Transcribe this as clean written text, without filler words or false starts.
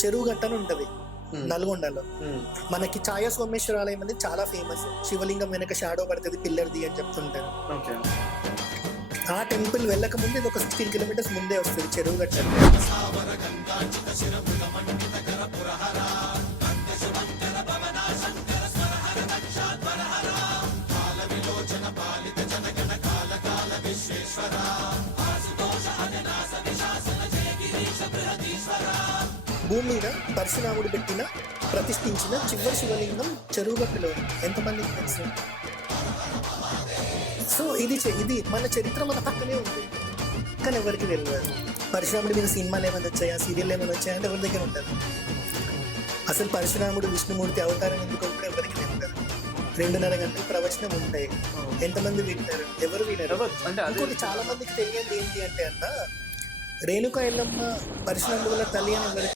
చెరువు గట్ట అని ఉంటది నల్గొండలో. మనకి ఛాయ సోమేశ్వర ఆలయం అనేది చాలా ఫేమస్. శివలింగం వెనక షాడో పడుతుంది పిల్లర్ది అని చెప్తుంటారు. ఆ టెంపుల్ వెళ్ళక ముందు ఇది ఒక 16 కిలోమీటర్స్ ముందే వస్తుంది చెరువు గట్ట. భూమి మీద పరశురాముడు పెట్టిన ప్రతిష్ఠించిన చివరి శివలింగం చెరువు గట్టులో ఉంది. ఎంతమందికి తెలుసు? సో ఇది మన చరిత్ర మన పక్కనే ఉంది, కానీ ఎవరికి తెలియదు. పరశురాముడి మీద సినిమాలు ఏమైనా వచ్చాయా, సీరియల్ ఏమైనా వచ్చాయా అంటే ఎవరి దగ్గర ఉంటుంది. అసలు పరశురాముడు విష్ణుమూర్తి అవతారం ఎందుకు కూడా ఎవరికి తెలియదు. 2.5 గంటలు ప్రవచనం ఉంటాయి. ఎంతమంది వింటారు? ఎవరు వినరు. ఇంకోటి చాలా మందికి తెలియదు ఏంటి అంటే రేణుకా ఎల్లమ్మ పరశురాముడు వల్ల తల్లి అని ఎవరికి